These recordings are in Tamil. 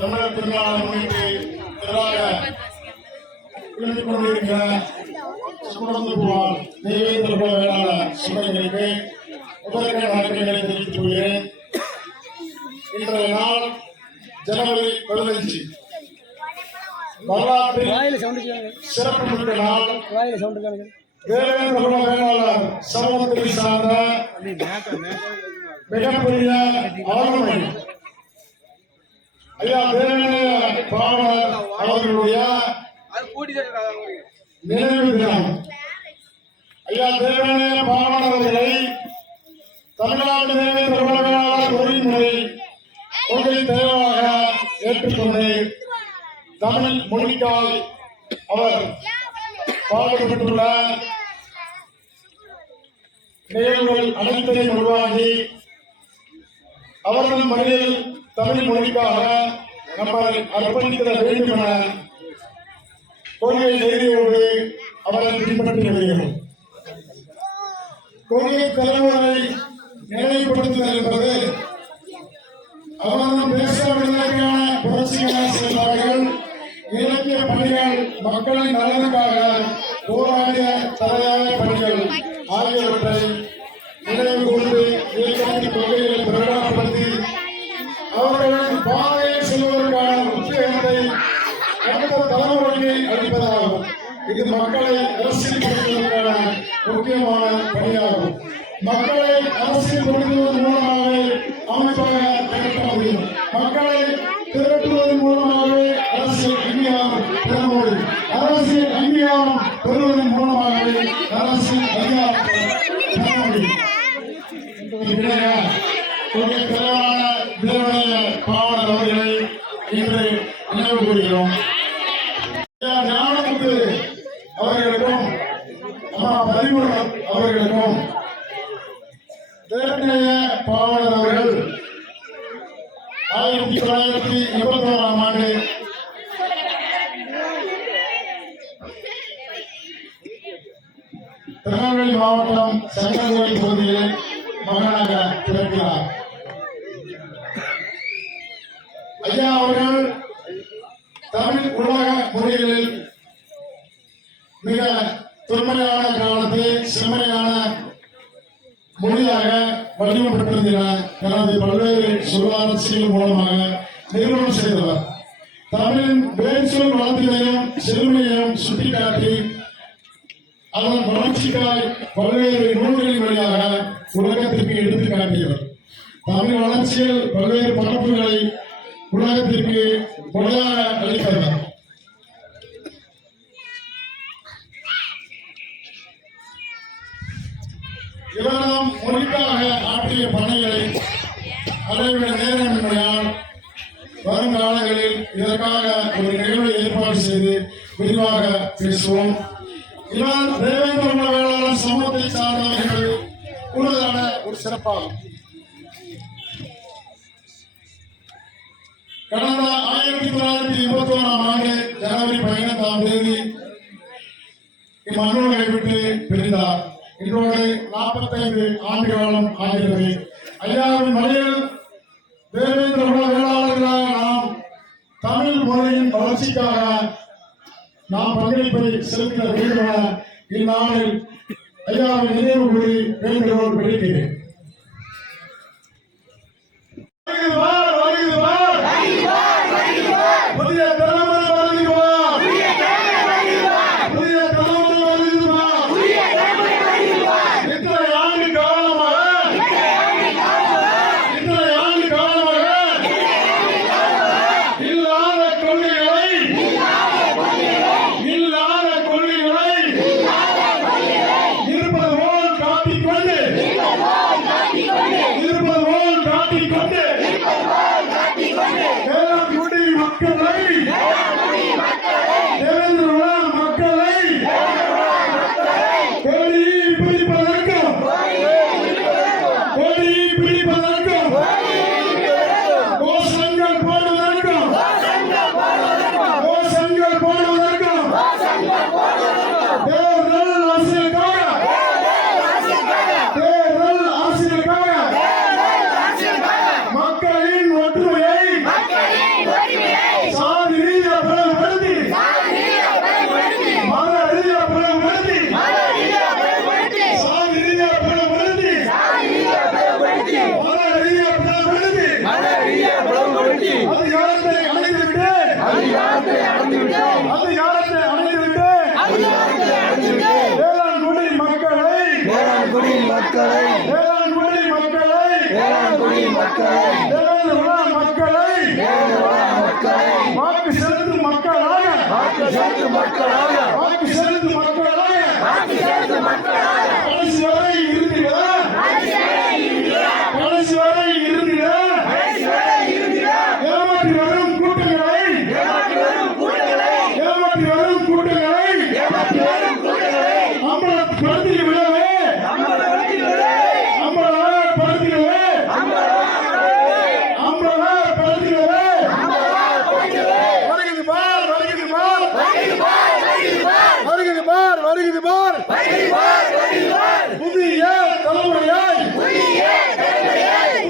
தமிழர் திருநாளை முன்னிட்டு திரளாக எழுதிக் கொண்டிருக்கிற சுமந்து போவார் தேவேந்திர குல வேளாளர் சொந்தங்களுக்கு முதற்கண் வணக்கங்களை தெரிவித்துக் கொள்கிறேன். இன்றைய நாள் ஜனவரி 15 வரலாற்றில் சிறப்புமிக்க நாள். தேவேந்திர குல வேளாளர் சமூகத்தை சார்ந்த மிகப்பெரிய ஆளுமை ஐயா தேவேந்திர பாவலர் அவர்களுடைய நினைவு தினம். ஐயா தேவேந்திர பாவலர் அவர்களை தமிழ்நாடு தேவேந்திர குல வேளாளர் ஒருமுறை கொள்கை தலைவராக ஏற்றுக்கொண்டு தமிழ் மொழிக்கால் அவர் பாடுபட்டுள்ள நிகழ்வுகள் அனைத்தையும் உருவாகி அவர்கள் மொழியில் தமிழ் மொழிக்காக நம்மை அர்ப்பணிக்க வேண்டும் என கொள்கை தைரியோடு அவரை பின்பற்றி வருகிறோம். கொள்கை தலைவரை நினைவுபடுத்துதல் என்பது அவர்கள் பேசுவதற்கான புரட்சிகர செயல்பாடுகள், இலக்கிய பணிகள், மக்களின் நலனுக்காக போராடிய தலையாய பணிகள் ஆகியவற்றை நினைவு கூர்ந்து இயக்கத்தின் கொள்கைகளை பிரகடனப்படுத்தி அவர்களின் பாதையை செல்வதற்கான உத்வேகத்தை அடுத்த தலைமுறையை அளிப்பதாகும். இது மக்களை அரசியல்படுத்துவதற்கான முக்கியமான பணியாகும். மக்களை அரசியல்படுத்துவதன் மூலமாகவே அமைப்பாக திரட்ட முடியும். மக்களை திரட்டுவதன் மூலமாகவே அரசியல் அங்கீகாரம் பெற முடியும். அரசியல் அங்கீகாரம் பெறுவதன் மூலமாகவே அரசியல் அதிகாரம் பெற முடியும். பாவலர் அவர்களை இன்று நினைவு கூறுகிறோம். ஞானமுத்து அவர்களுக்கும் பதிமுகம் அவர்களுக்கும் தேர்தலைய பாவலர் அவர்கள் 1981ஆம் ஆண்டு திருநெல்வேலி மாவட்டம் சங்கரங்கோயில் பகுதியில் மகனாக பிறக்கிறார். ஐயா அவர்கள் தமிழ் உலக மொழிகளில் மிக தொன்மையான காலத்தை செம்மையான மொழியாக வடிவமைத்திருந்த தனது பல்வேறு சொல்லாட்சிகள் மூலமாக நிறுவனம் செய்தவர். தமிழின் வேர்ச்சொல் வளர்ச்சியையும் செழுமையையும் சுட்டிக்காட்டி அதன் வளர்ச்சிக்காய் பல்வேறு நூல்களின் வழியாக உலகத்திற்கு எடுத்துக் காட்டியவர். தமிழ் வளர்ச்சியில் பல்வேறு பரப்புகளை உலகத்திற்கு கொடையாக அளித்தவர். இவரும் மொழிக்காக ஆற்றிய பணிகளை அளவிட நேரமின்மையால் வருங்காலங்களில் இதற்காக ஒரு நிகழ்வை ஏற்பாடு செய்து விரிவாக பேசுவோம். இவர் தேவேந்திர குல வேளாளர் சமூகத்தை சார்ந்தவர்கள் கூடுதலான ஒரு சிறப்பாகும். கடந்த 1921ஆம் ஆண்டு ஜனவரி 15ஆம் தேதி இம்மண்ணூரை விட்டு பிரிந்தார். இன்றோடு 45 ஆண்டு காலம் ஆகிறது. ஐயாவின் வழியில் தேவேந்திர குல வேளாளர்களாக நாம் தமிழ் மொழியின் வளர்ச்சிக்காக நாம் பங்களிப்பை செலுத்த வேண்டும் என இந்நாளில் ஐயாவின் நினைவு கூறி வேண்டுகோள் விடுக்கிறேன். புதிய தலைமுறை வருகிறார். புதிய தலைமுறை வருகிறார். இத்தனை ஆண்டு காலமாக இல்லாத கொள்கைகளை இருப்பது போல் காட்டிக்கொண்டு அதிகாரத்தை அடைந்துவிட்டு வேளாண்குடி மக்களை வாக்கு செலுத்தும் மக்களாக கடைசி வரை இருந்திட ஏமாற்றி வரும் கூட்டங்களை அம்பலப்படுத்தி விடவே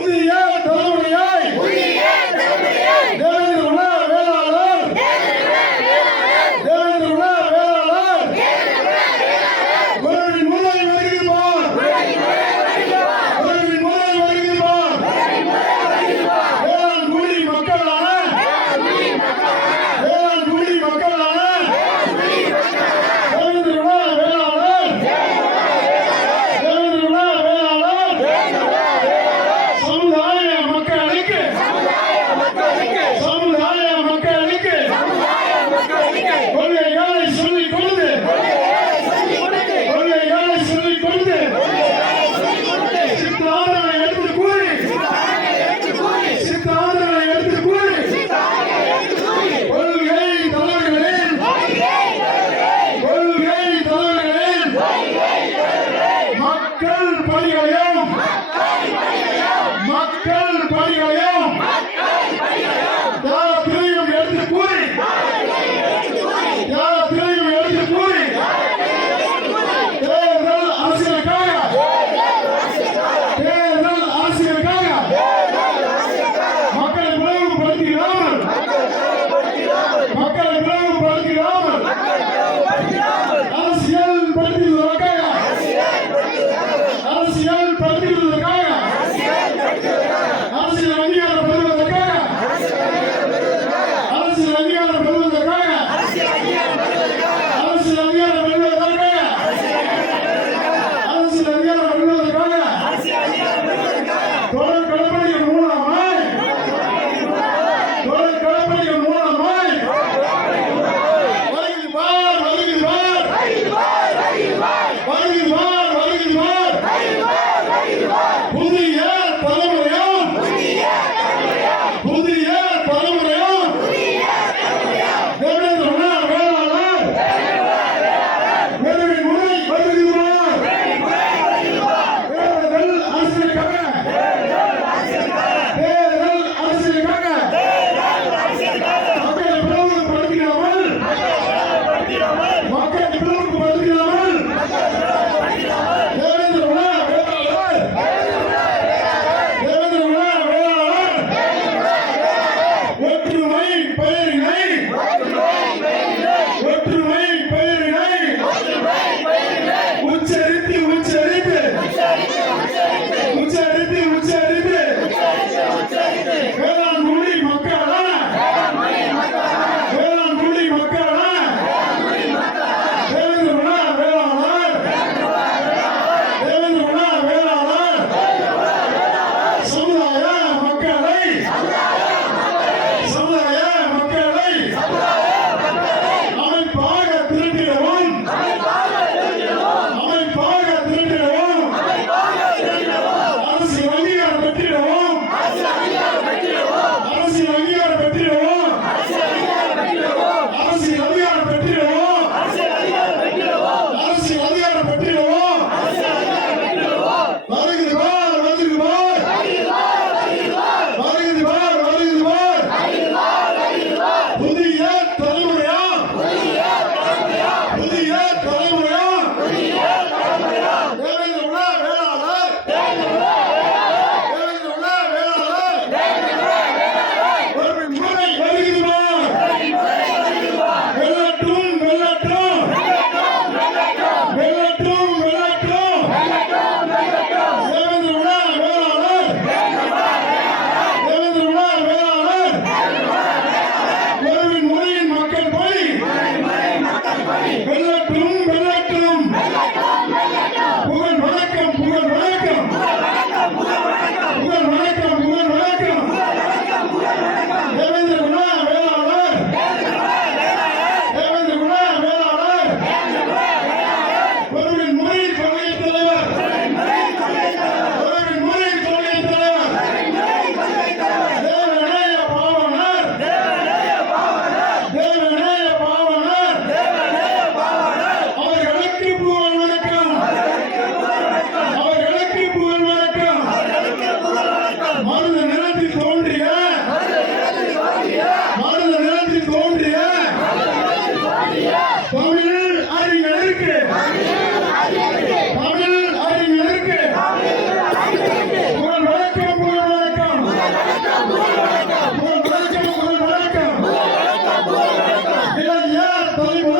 புதிய தலைமுறையாய் தேவேந்திர உலா வேளாளர் உறவின் முதல் வருகிறார் வேளாண்குடி மக்களான தேவேந்திர உலா வேளாளர்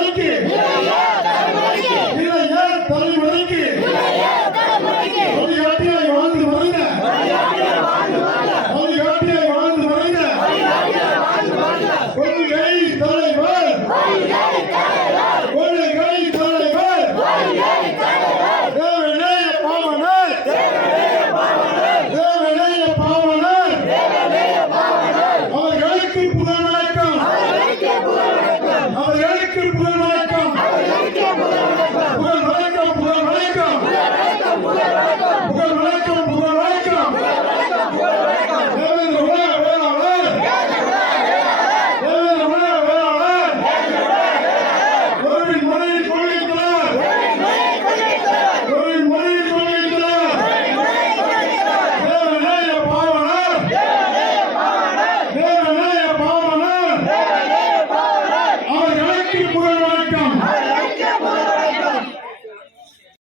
தலைக்கு